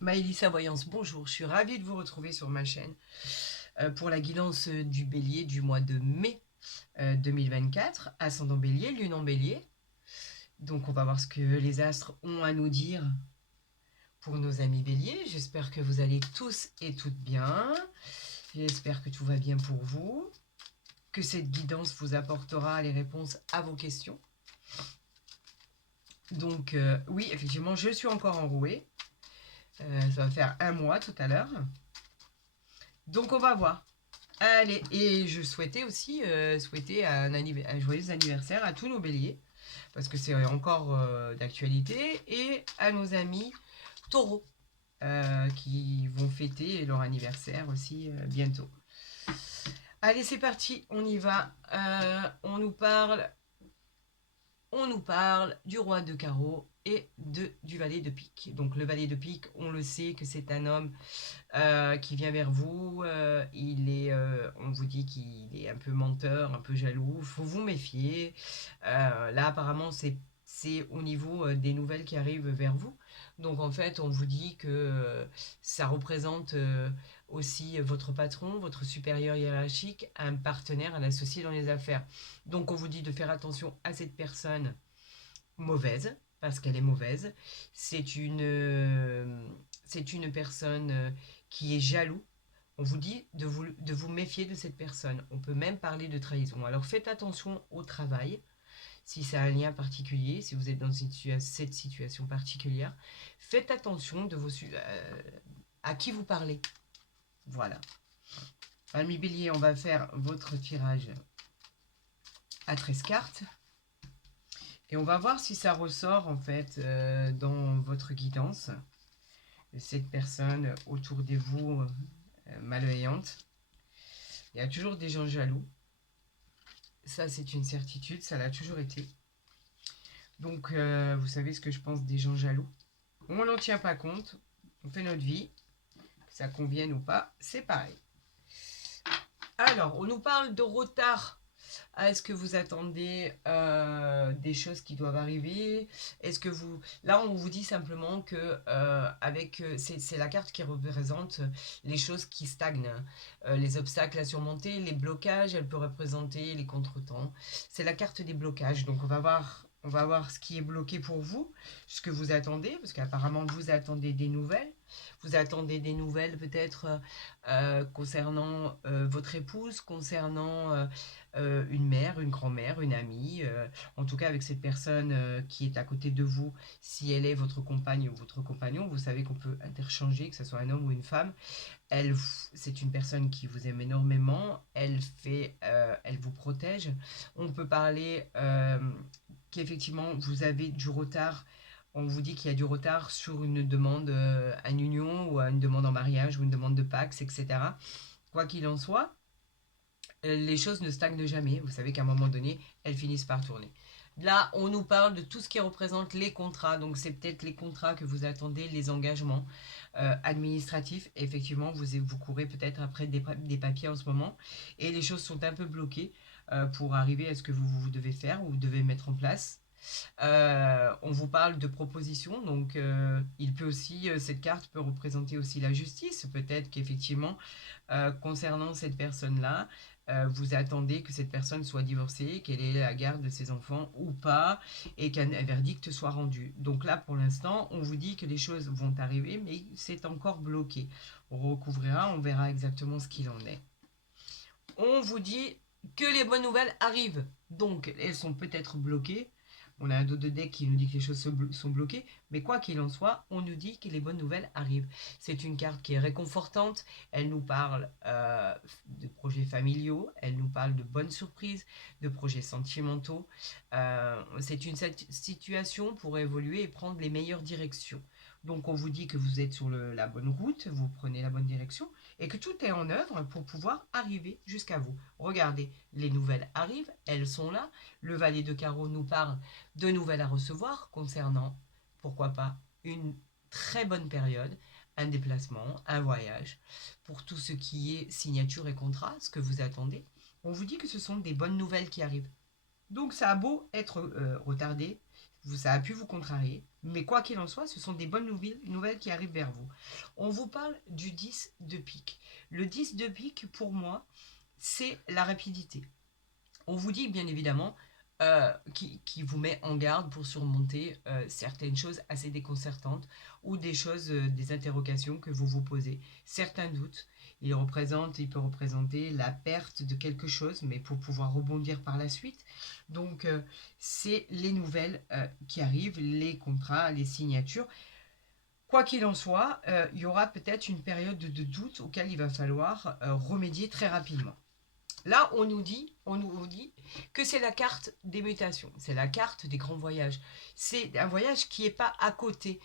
Maëlissa Voyance, bonjour, je suis ravie de vous retrouver sur ma chaîne pour la guidance du bélier du mois de mai 2024, ascendant bélier, lune en bélier. Donc on va voir ce que les astres ont à nous dire pour nos amis béliers. J'espère que vous allez tous et toutes bien. J'espère que tout va bien pour vous, que cette guidance vous apportera les réponses à vos questions. Donc oui, effectivement, je suis encore enrouée. Ça va faire un mois tout à l'heure. Donc on va voir. Allez, et je souhaitais aussi souhaiter un joyeux anniversaire à tous nos béliers, parce que c'est encore d'actualité, et à nos amis taureaux, qui vont fêter leur anniversaire aussi bientôt. Allez, c'est parti, on y va. On nous parle du roi de carreau et du valet de pique. Donc le valet de pique, on le sait que c'est un homme qui vient vers vous. On vous dit qu'il est un peu menteur, un peu jaloux. Il faut vous méfier. Là, apparemment, c'est au niveau des nouvelles qui arrivent vers vous. Donc, en fait, on vous dit que ça représente aussi votre patron, votre supérieur hiérarchique, un partenaire, un associé dans les affaires. Donc, on vous dit de faire attention à cette personne mauvaise, parce qu'elle est mauvaise. C'est une, c'est une personne qui est jaloux. On vous dit de vous méfier de cette personne. On peut même parler de trahison. Alors faites attention au travail, si c'est un lien particulier, si vous êtes dans cette situation particulière. Faites attention à qui vous parlez. Voilà. Ami Bélier, on va faire votre tirage à 13 cartes. Et on va voir si ça ressort en fait dans votre guidance. Cette personne autour de vous malveillante. Il y a toujours des gens jaloux. Ça, c'est une certitude, ça l'a toujours été. Donc, vous savez ce que je pense des gens jaloux. On n'en tient pas compte, on fait notre vie, que ça convienne ou pas, c'est pareil. Alors, on nous parle de retard. Est-ce que vous attendez des choses qui doivent arriver? Est-ce que vous... Là, on vous dit simplement que c'est la carte qui représente les choses qui stagnent, les obstacles à surmonter, les blocages, elle peut représenter les contretemps. C'est la carte des blocages. Donc, on va voir ce qui est bloqué pour vous, ce que vous attendez, parce qu'apparemment, vous attendez des nouvelles. Vous attendez des nouvelles peut-être concernant votre épouse, concernant une mère, une grand-mère, une amie, en tout cas avec cette personne qui est à côté de vous, si elle est votre compagne ou votre compagnon, vous savez qu'on peut interchanger, que ce soit un homme ou une femme. Elle, c'est une personne qui vous aime énormément, elle vous protège. On peut parler qu'effectivement vous avez du retard. On vous dit qu'il y a du retard sur une demande à une union ou à une demande en mariage ou une demande de Pax, etc. Quoi qu'il en soit, les choses ne stagnent jamais. Vous savez qu'à un moment donné, elles finissent par tourner. Là, on nous parle de tout ce qui représente les contrats. Donc, c'est peut-être les contrats que vous attendez, les engagements administratifs. Et effectivement, vous courez peut-être après des papiers en ce moment. Et les choses sont un peu bloquées pour arriver à ce que vous devez faire ou vous devez mettre en place. On vous parle de propositions, donc cette carte peut représenter aussi la justice. Peut-être qu'effectivement, concernant cette personne-là, vous attendez que cette personne soit divorcée, qu'elle ait la garde de ses enfants ou pas, et qu'un verdict soit rendu. Donc là, pour l'instant, on vous dit que les choses vont arriver, mais c'est encore bloqué. On recouvrira, on verra exactement ce qu'il en est. On vous dit que les bonnes nouvelles arrivent. Donc, elles sont peut-être bloquées. On a un dos de deck qui nous dit que les choses sont bloquées, mais quoi qu'il en soit, on nous dit que les bonnes nouvelles arrivent. C'est une carte qui est réconfortante, elle nous parle de projets familiaux, elle nous parle de bonnes surprises, de projets sentimentaux. C'est une situation pour évoluer et prendre les meilleures directions. Donc on vous dit que vous êtes sur la bonne route, vous prenez la bonne direction, et que tout est en œuvre pour pouvoir arriver jusqu'à vous. Regardez, les nouvelles arrivent, elles sont là. Le valet de carreau nous parle de nouvelles à recevoir concernant, pourquoi pas, une très bonne période, un déplacement, un voyage, pour tout ce qui est signature et contrat, ce que vous attendez. On vous dit que ce sont des bonnes nouvelles qui arrivent. Donc ça a beau être retardé, ça a pu vous contrarier, mais quoi qu'il en soit, ce sont des bonnes nouvelles qui arrivent vers vous. On vous parle du 10 de pique. Le 10 de pique, pour moi, c'est la rapidité. On vous dit bien évidemment qui vous met en garde pour surmonter certaines choses assez déconcertantes ou des choses, des interrogations que vous vous posez, certains doutes. Il peut représenter la perte de quelque chose, mais pour pouvoir rebondir par la suite. Donc, c'est les nouvelles qui arrivent, les contrats, les signatures. Quoi qu'il en soit, il y aura peut-être une période de doute auquel il va falloir remédier très rapidement. Là, on nous dit que c'est la carte des mutations, c'est la carte des grands voyages. C'est un voyage qui n'est pas à côté.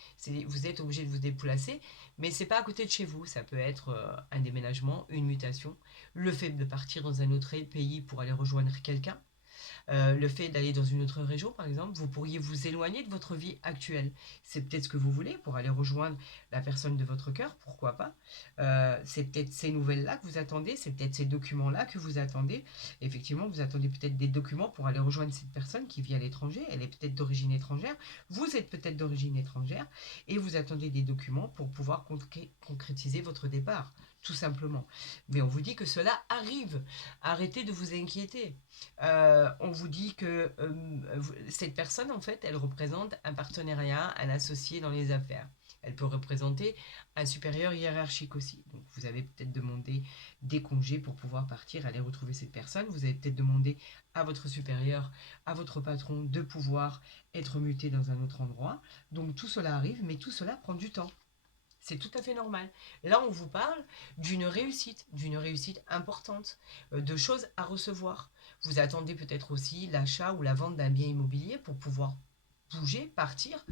Vous êtes obligé de vous déplacer, mais c'est pas à côté de chez vous. Ça peut être un déménagement, une mutation, le fait de partir dans un autre pays pour aller rejoindre quelqu'un, le fait d'aller dans une autre région, par exemple, vous pourriez vous éloigner de votre vie actuelle. C'est peut-être ce que vous voulez pour aller rejoindre la personne de votre cœur, pourquoi pas. C'est peut-être ces nouvelles-là que vous attendez, c'est peut-être ces documents-là que vous attendez. Effectivement, vous attendez peut-être des documents pour aller rejoindre cette personne qui vit à l'étranger. Elle est peut-être d'origine étrangère, vous êtes peut-être d'origine étrangère, et vous attendez des documents pour pouvoir concrétiser votre départ, tout simplement. Mais on vous dit que cela arrive. Arrêtez de vous inquiéter. On vous dit que cette personne, en fait, elle représente un partenariat, un associé dans les affaires. Elle peut représenter un supérieur hiérarchique aussi. Donc vous avez peut-être demandé des congés pour pouvoir partir, aller retrouver cette personne. Vous avez peut-être demandé à votre supérieur, à votre patron de pouvoir être muté dans un autre endroit. Donc tout cela arrive, mais tout cela prend du temps. C'est tout à fait normal. Là, on vous parle d'une réussite importante, de choses à recevoir. Vous attendez peut-être aussi l'achat ou la vente d'un bien immobilier pour pouvoir bouger, partir.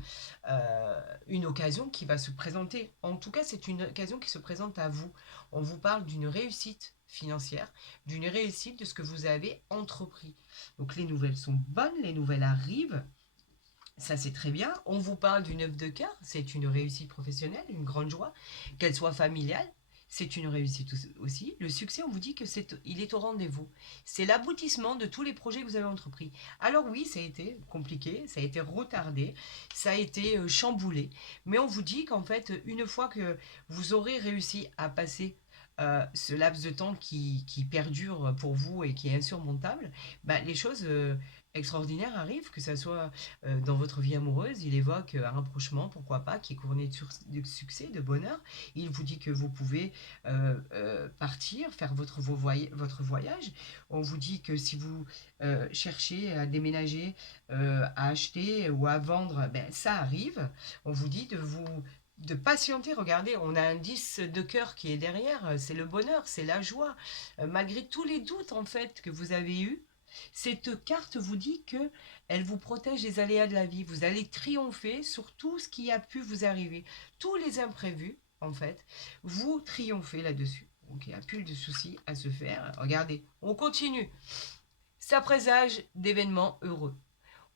Une occasion qui va se présenter. En tout cas, c'est une occasion qui se présente à vous. On vous parle d'une réussite financière, d'une réussite de ce que vous avez entrepris. Donc les nouvelles sont bonnes, les nouvelles arrivent. Ça, c'est très bien. On vous parle d'une œuvre de cœur. C'est une réussite professionnelle, une grande joie. Qu'elle soit familiale, c'est une réussite aussi. Le succès, on vous dit que il est au rendez-vous. C'est l'aboutissement de tous les projets que vous avez entrepris. Alors oui, ça a été compliqué, ça a été retardé, ça a été chamboulé. Mais on vous dit qu'en fait, une fois que vous aurez réussi à passer ce laps de temps qui perdure pour vous et qui est insurmontable, bah, les choses extraordinaires arrivent, que ce soit dans votre vie amoureuse. Il évoque un rapprochement, pourquoi pas, qui est couronné de succès, de bonheur. Il vous dit que vous pouvez partir, faire votre voyage. On vous dit que si vous cherchez à déménager, à acheter ou à vendre, ben, ça arrive. On vous dit de patienter. Regardez, on a un 10 de cœur qui est derrière, c'est le bonheur, c'est la joie. Malgré tous les doutes en fait que vous avez eus, cette carte vous dit que elle vous protège des aléas de la vie. Vous allez triompher sur tout ce qui a pu vous arriver. Tous les imprévus, en fait, vous triomphez là-dessus. Donc il n'y a plus de soucis à se faire. Regardez, on continue. Ça présage d'événements heureux.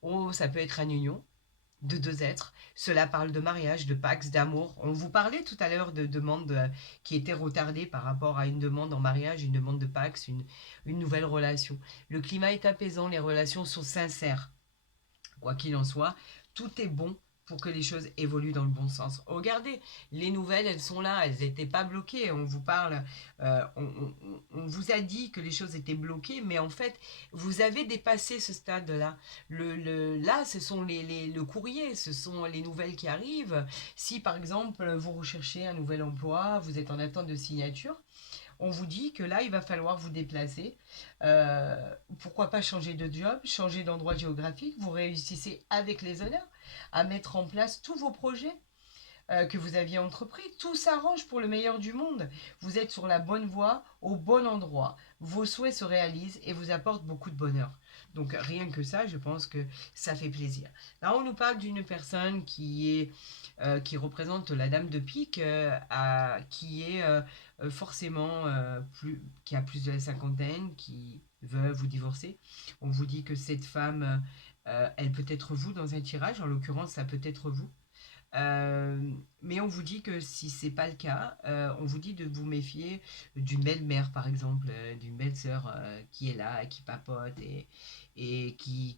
Oh, ça peut être une union de deux êtres. Cela parle de mariage, de pax, d'amour. On vous parlait tout à l'heure de demandes qui étaient retardées par rapport à une demande en mariage, une demande de pax, une nouvelle relation. Le climat est apaisant, les relations sont sincères. Quoi qu'il en soit, tout est bon pour que les choses évoluent dans le bon sens. Regardez, les nouvelles, elles sont là, elles n'étaient pas bloquées. On vous parle, on vous a dit que les choses étaient bloquées, mais en fait, vous avez dépassé ce stade-là. Là, ce sont le courrier, ce sont les nouvelles qui arrivent. Si par exemple, vous recherchez un nouvel emploi, vous êtes en attente de signature, on vous dit que là, il va falloir vous déplacer. Pourquoi pas changer de job, changer d'endroit géographique. Vous réussissez avec les honneurs à mettre en place tous vos projets que vous aviez entrepris. Tout s'arrange pour le meilleur du monde. Vous êtes sur la bonne voie, au bon endroit. Vos souhaits se réalisent et vous apportent beaucoup de bonheur. Donc rien que ça, je pense que ça fait plaisir. Là, on nous parle d'une personne qui représente la dame de pique, qui est forcément qui a plus de la cinquantaine, qui veut vous divorcer. On vous dit que cette femme, elle peut être vous dans un tirage. En l'occurrence, ça peut être vous. Mais on vous dit que si c'est pas le cas, on vous dit de vous méfier d'une belle-mère par exemple, d'une belle-sœur qui est là, qui papote et qui,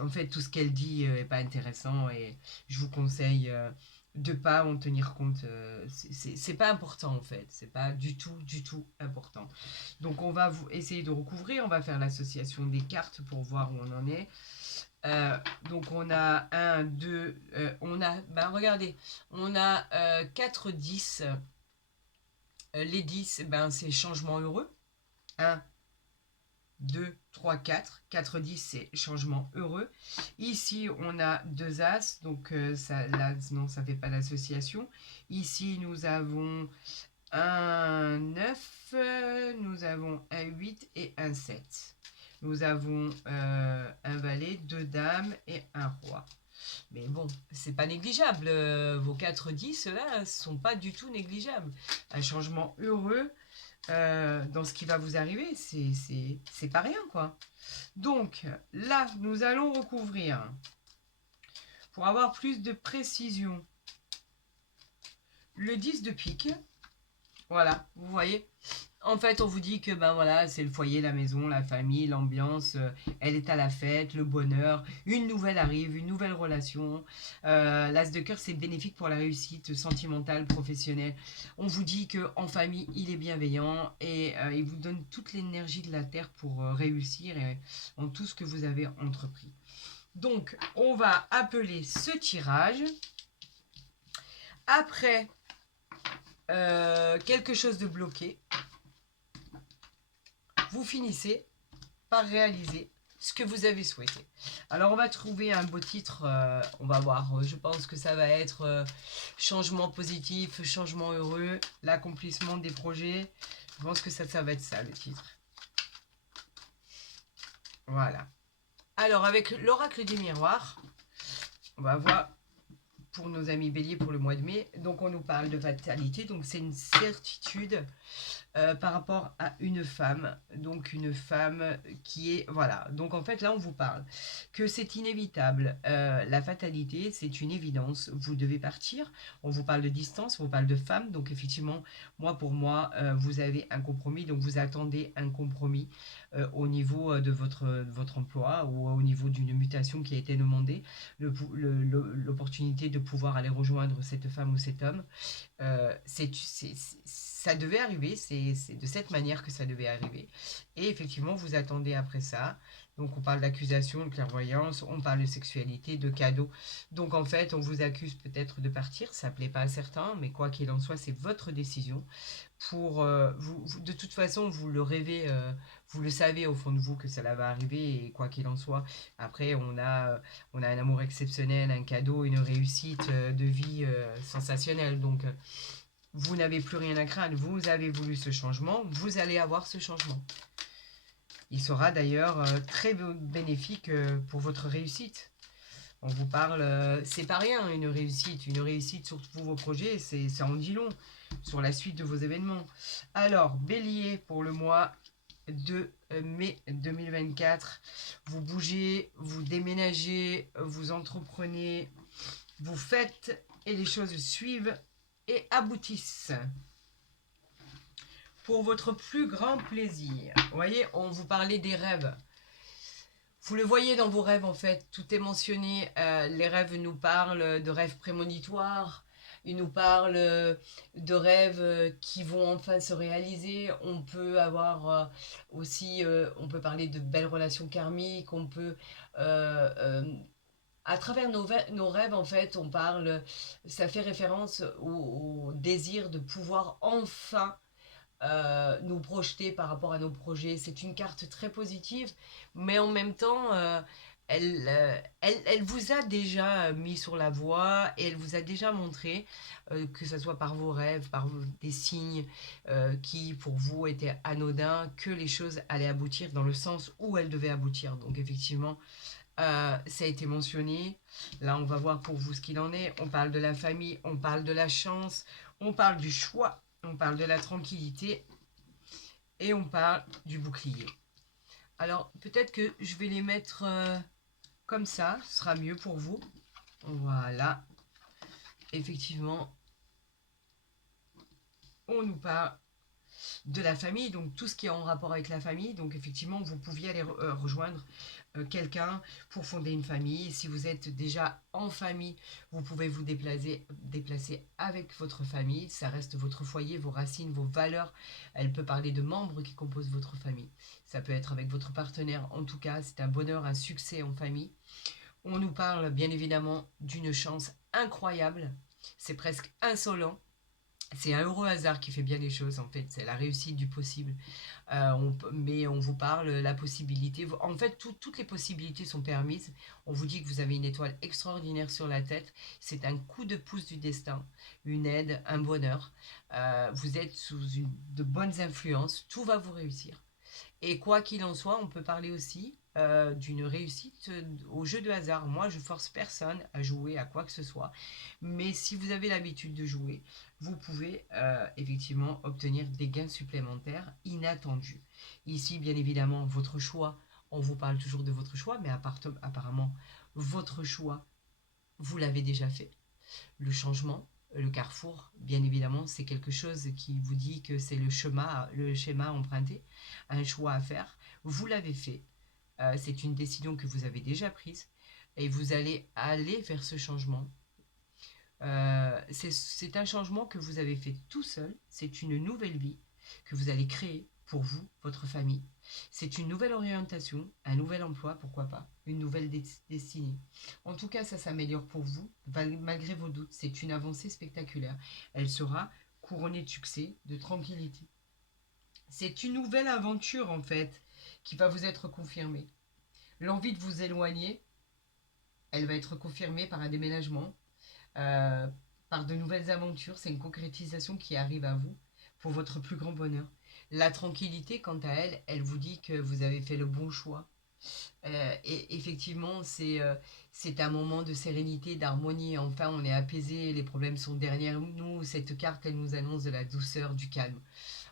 en fait, tout ce qu'elle dit est pas intéressant et je vous conseille de pas en tenir compte. C'est pas important en fait, c'est pas du tout important. Donc on va vous essayer de recouvrir, on va faire l'association des cartes pour voir où on en est. Donc on a un 2 on a, ben regardez, on a 4, 10. Les 10, ben c'est changement heureux. Un 2 3 4 4 10 c'est changement heureux. Ici, on a 2 As, donc ça, là, non, ça ne fait pas l'association. Ici, nous avons un 9, nous avons un 8 et un 7. Nous avons un valet, 2 dames et un roi. Mais bon, c'est pas négligeable. Vos 4 10 là sont pas du tout négligeables. Un changement heureux dans ce qui va vous arriver, c'est pas rien quoi. Donc là, nous allons recouvrir pour avoir plus de précision le 10 de pique. Voilà, vous voyez. En fait, on vous dit que ben voilà, c'est le foyer, la maison, la famille, l'ambiance, elle est à la fête, le bonheur, une nouvelle arrive, une nouvelle relation. L'as de cœur, c'est bénéfique pour la réussite sentimentale, professionnelle. On vous dit que en famille, il est bienveillant et il vous donne toute l'énergie de la terre pour réussir en tout ce que vous avez entrepris. Donc, on va appeler ce tirage. Après, quelque chose de bloqué. Vous finissez par réaliser ce que vous avez souhaité. Alors on va trouver un beau titre, on va voir, je pense que ça va être changement positif, changement heureux, l'accomplissement des projets. Je pense que ça va être ça le titre. Voilà. Alors avec l'oracle des miroirs, on va voir pour nos amis béliers pour le mois de mai. Donc on nous parle de fatalité, donc c'est une certitude. Par rapport à une femme, donc une femme qui est, voilà, donc en fait là on vous parle que c'est inévitable, la fatalité c'est une évidence, vous devez partir, on vous parle de distance, on vous parle de femme, donc effectivement pour moi vous avez un compromis, donc vous attendez un compromis au niveau de votre emploi ou au niveau d'une mutation qui a été demandée, l'opportunité de pouvoir aller rejoindre cette femme ou cet homme. Ça devait arriver, c'est de cette manière que ça devait arriver. Et effectivement, vous attendez après ça. Donc on parle d'accusation, de clairvoyance, on parle de sexualité, de cadeaux. Donc en fait, on vous accuse peut-être de partir, ça ne plaît pas à certains, mais quoi qu'il en soit, c'est votre décision. De toute façon, vous le rêvez, vous le savez au fond de vous que ça va arriver, et quoi qu'il en soit, après on a un amour exceptionnel, un cadeau, une réussite de vie sensationnelle. Donc vous n'avez plus rien à craindre, vous avez voulu ce changement, vous allez avoir ce changement. Il sera d'ailleurs très bénéfique pour votre réussite. On vous parle, c'est pas rien une réussite sur tous vos projets, ça en dit long sur la suite de vos événements. Alors, Bélier pour le mois de mai 2024, vous bougez, vous déménagez, vous entreprenez, vous faites et les choses suivent et aboutissent pour votre plus grand plaisir. Vous voyez, on vous parlait des rêves. Vous le voyez dans vos rêves en fait, tout est mentionné. Les rêves nous parlent de rêves prémonitoires. Ils nous parlent de rêves qui vont enfin se réaliser. On peut avoir aussi, on peut parler de belles relations karmiques. On peut à travers nos rêves, en fait, on parle, ça fait référence au désir de pouvoir enfin nous projeter par rapport à nos projets. C'est une carte très positive, mais en même temps, elle vous a déjà mis sur la voie et elle vous a déjà montré, que ce soit par vos rêves, par des signes qui pour vous étaient anodins, que les choses allaient aboutir dans le sens où elles devaient aboutir. Donc effectivement, ça a été mentionné. Là, on va voir pour vous ce qu'il en est. On parle de la famille, on parle de la chance, on parle du choix, on parle de la tranquillité et on parle du bouclier. Alors, peut-être que je vais les mettre comme ça, ce sera mieux pour vous. Voilà. effectivement, on nous parle de la famille, donc tout ce qui est en rapport avec la famille. Donc effectivement, vous pouviez aller rejoindre quelqu'un pour fonder une famille. Si vous êtes déjà en famille, vous pouvez vous déplacer avec votre famille. Ça reste votre foyer, vos racines, vos valeurs. Elle peut parler de membres qui composent votre famille. Ça peut être avec votre partenaire. En tout cas, c'est un bonheur, un succès en famille. On nous parle bien évidemment d'une chance incroyable. C'est presque insolent. C'est un heureux hasard qui fait bien les choses, en fait. C'est la réussite du possible. Mais on vous parle la possibilité. En fait, toutes les possibilités sont permises. On vous dit que vous avez une étoile extraordinaire sur la tête. C'est un coup de pouce du destin, une aide, un bonheur. Vous êtes sous de bonnes influences. Tout va vous réussir. Et quoi qu'il en soit, on peut parler aussi d'une réussite au jeu de hasard. Moi, je force personne à jouer à quoi que ce soit. Mais si vous avez l'habitude de jouer, vous pouvez effectivement obtenir des gains supplémentaires inattendus. Ici, bien évidemment, votre choix, on vous parle toujours de votre choix, mais apparemment, votre choix, vous l'avez déjà fait. Le changement, le carrefour, bien évidemment, c'est quelque chose qui vous dit que c'est le schéma emprunté, un choix à faire. Vous l'avez fait. C'est une décision que vous avez déjà prise et vous allez aller vers ce changement. C'est un changement que vous avez fait tout seul. C'est une nouvelle vie que vous allez créer pour vous, votre famille. C'est une nouvelle orientation, un nouvel emploi, pourquoi pas, une nouvelle destinée. En tout cas, ça s'améliore pour vous, malgré vos doutes. C'est une avancée spectaculaire. Elle sera couronnée de succès, de tranquillité. C'est une nouvelle aventure, en fait, qui va vous être confirmée. L'envie de vous éloigner, elle va être confirmée par un déménagement, euh, par de nouvelles aventures. C'est une concrétisation qui arrive à vous pour votre plus grand bonheur. La tranquillité, quant à elle, elle vous dit que vous avez fait le bon choix. Et effectivement, c'est un moment de sérénité, d'harmonie. Enfin, on est apaisé, les problèmes sont derrière nous. Cette carte, elle nous annonce de la douceur, du calme.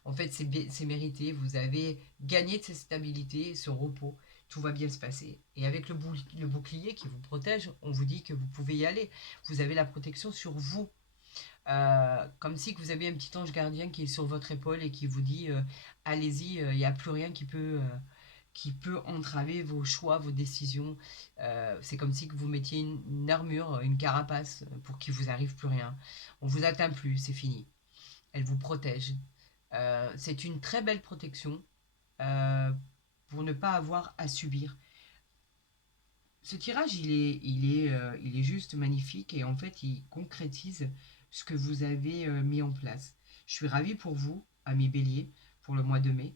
En fait, c'est mérité. Vous avez gagné de cette stabilité, ce repos. Tout va bien se passer. Et avec le bouclier qui vous protège, on vous dit que vous pouvez y aller. Vous avez la protection sur vous. Comme si que vous avez un petit ange gardien qui est sur votre épaule et qui vous dit allez-y, il n'y a plus rien qui peut entraver vos choix, vos décisions. C'est comme si que vous mettiez une armure, une carapace pour qu'il vous arrive plus rien. On vous atteint plus, c'est fini. Elle vous protège. C'est une très belle protection euh, pour ne pas avoir à subir. Ce tirage, il est juste magnifique et en fait, il concrétise ce que vous avez mis en place. Je suis ravie pour vous, amis bélier, pour le mois de mai.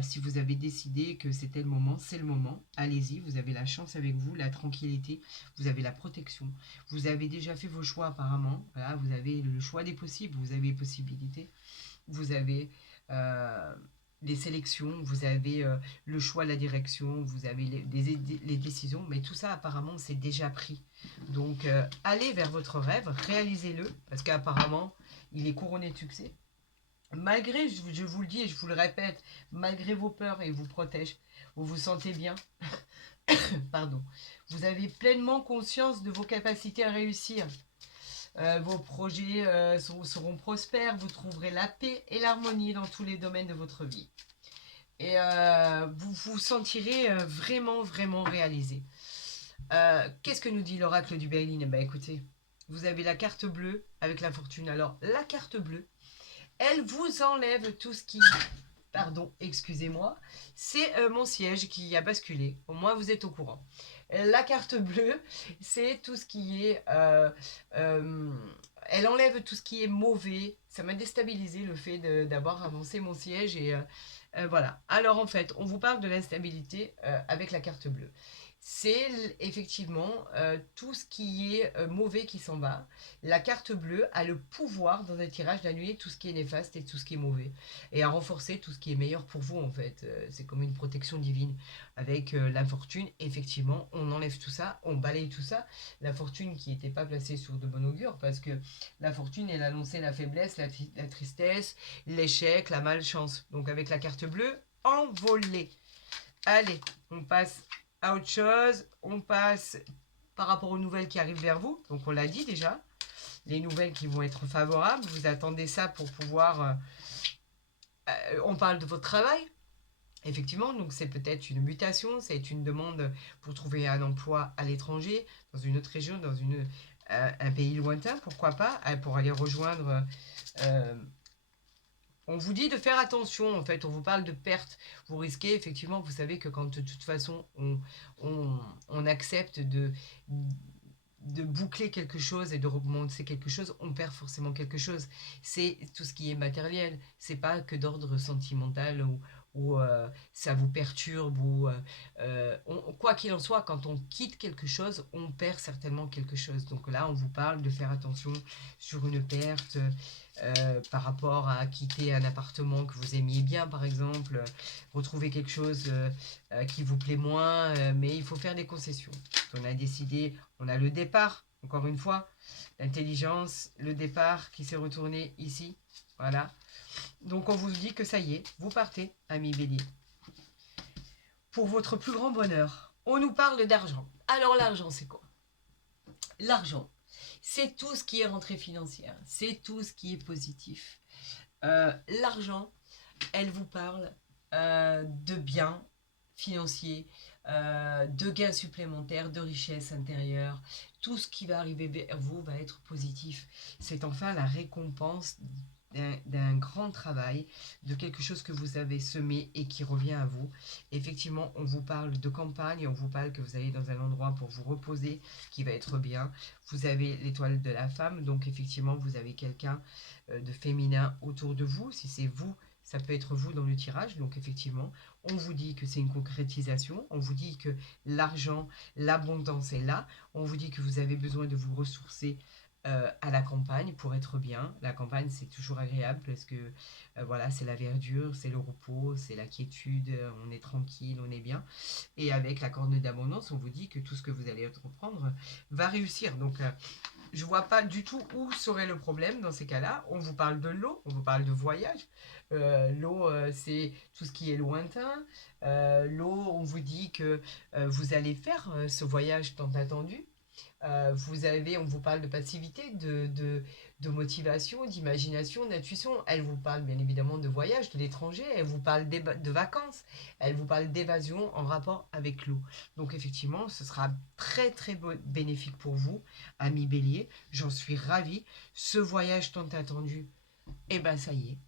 Si vous avez décidé que c'était le moment, c'est le moment. Allez-y, vous avez la chance avec vous, la tranquillité, vous avez la protection. Vous avez déjà fait vos choix apparemment. Voilà, vous avez le choix des possibles, vous avez les possibilités. Vous avez euh, les sélections, vous avez le choix, la direction, vous avez les décisions, mais tout ça apparemment c'est déjà pris. Donc allez vers votre rêve, réalisez-le, parce qu'apparemment il est couronné de succès. Malgré, je vous le dis et je vous le répète, malgré vos peurs, il vous protège, vous vous sentez bien, pardon, vous avez pleinement conscience de vos capacités à réussir. Vos projets seront prospères, vous trouverez la paix et l'harmonie dans tous les domaines de votre vie. Et vous vous sentirez vraiment, vraiment réalisé. Qu'est-ce que nous dit l'oracle du Béline? Eh ben, écoutez, vous avez la carte bleue avec la fortune. Alors, la carte bleue, elle vous enlève tout ce qui... Pardon, excusez-moi. C'est mon siège qui a basculé. Au moins, vous êtes au courant. La carte bleue, c'est tout ce qui est... elle enlève tout ce qui est mauvais. Ça m'a déstabilisé le fait d'avoir avancé mon siège. Et voilà. Alors en fait, on vous parle de l'instabilité avec la carte bleue. C'est effectivement tout ce qui est mauvais qui s'en va. La carte bleue a le pouvoir dans un tirage d'annuler tout ce qui est néfaste et tout ce qui est mauvais. Et à renforcer tout ce qui est meilleur pour vous en fait. C'est comme une protection divine. Avec l'infortune, effectivement, on enlève tout ça, on balaye tout ça. La fortune qui n'était pas placée sur de bon augure parce que la fortune, elle annonçait la faiblesse, la tristesse, l'échec, la malchance. Donc avec la carte bleue, envolée. Allez, on passe à autre chose. On passe par rapport aux nouvelles qui arrivent vers vous. Donc on l'a dit déjà. les nouvelles qui vont être favorables. Vous attendez ça pour pouvoir... on parle de votre travail. Effectivement, donc c'est peut-être une mutation, c'est une demande pour trouver un emploi à l'étranger, dans une autre région, dans un pays lointain, pourquoi pas, pour aller rejoindre. euh, on vous dit de faire attention, en fait, on vous parle de perte. Vous risquez, effectivement, vous savez que quand de toute façon on accepte de boucler quelque chose et de recommencer quelque chose, on perd forcément quelque chose. C'est tout ce qui est matériel, c'est pas que d'ordre sentimental ou ça vous perturbe quoi qu'il en soit, quand on quitte quelque chose, on perd certainement quelque chose. Donc là, on vous parle de faire attention sur une perte par rapport à quitter un appartement que vous aimiez bien, par exemple, retrouver quelque chose qui vous plaît moins, mais il faut faire des concessions. On a décidé, on a le départ, encore une fois, l'intelligence, le départ qui s'est retourné ici, voilà. Donc on vous dit que ça y est, vous partez, ami Bélier. Pour votre plus grand bonheur, on nous parle d'argent. Alors l'argent, c'est quoi? L'argent, c'est tout ce qui est rentrée financière, c'est tout ce qui est positif. L'argent, elle vous parle de biens financiers, de gains supplémentaires, de richesse intérieure. Tout ce qui va arriver vers vous va être positif. C'est enfin la récompense d'un grand travail, de quelque chose que vous avez semé et qui revient à vous. Effectivement, on vous parle de campagne, on vous parle que vous allez dans un endroit pour vous reposer, qui va être bien. Vous avez l'étoile de la femme, donc effectivement, vous avez quelqu'un de féminin autour de vous. Si c'est vous, ça peut être vous dans le tirage. Donc effectivement, on vous dit que c'est une concrétisation. On vous dit que l'argent, l'abondance est là. On vous dit que vous avez besoin de vous ressourcer à la campagne pour être bien. La campagne, c'est toujours agréable parce que voilà, c'est la verdure, c'est le repos, c'est la quiétude, on est tranquille, on est bien. Et avec la corne d'abondance, on vous dit que tout ce que vous allez entreprendre va réussir. Donc je vois pas du tout où serait le problème dans ces cas-là. On vous parle de l'eau, on vous parle de voyage. L'eau, c'est tout ce qui est lointain. L'eau, on vous dit que vous allez faire ce voyage tant attendu. On vous parle de passivité, de motivation, d'imagination, d'intuition. Elle vous parle bien évidemment de voyage, de l'étranger. Elle vous parle de vacances. Elle vous parle d'évasion en rapport avec l'eau. Donc effectivement, ce sera très très bénéfique pour vous, ami Bélier. J'en suis ravie. Ce voyage tant attendu, eh ben ça y est,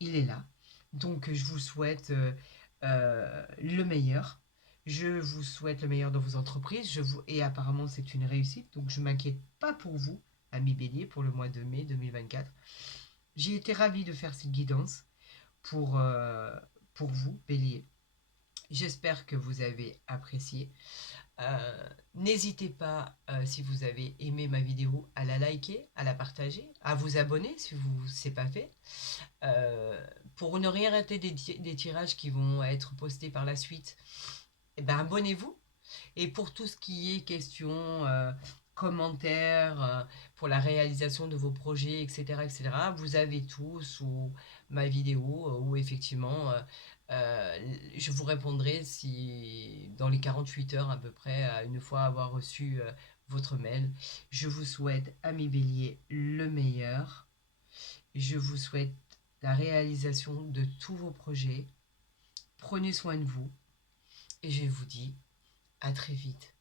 il est là. Donc je vous souhaite le meilleur. Je vous souhaite le meilleur dans vos entreprises. Et apparemment, c'est une réussite. Donc, je ne m'inquiète pas pour vous, ami Bélier, pour le mois de mai 2024. J'ai été ravie de faire cette guidance pour vous, Bélier. J'espère que vous avez apprécié. N'hésitez pas, si vous avez aimé ma vidéo, à la liker, à la partager, à vous abonner si vous ce n'est pas fait. Pour ne rien rater des tirages qui vont être postés par la suite, eh ben, abonnez-vous. Et pour tout ce qui est questions, commentaires, pour la réalisation de vos projets, etc., etc., vous avez tout sous ma vidéo où effectivement je vous répondrai si dans les 48 heures à peu près, une fois avoir reçu votre mail. Je vous souhaite, ami Bélier, le meilleur. Je vous souhaite la réalisation de tous vos projets. Prenez soin de vous et je vous dis à très vite.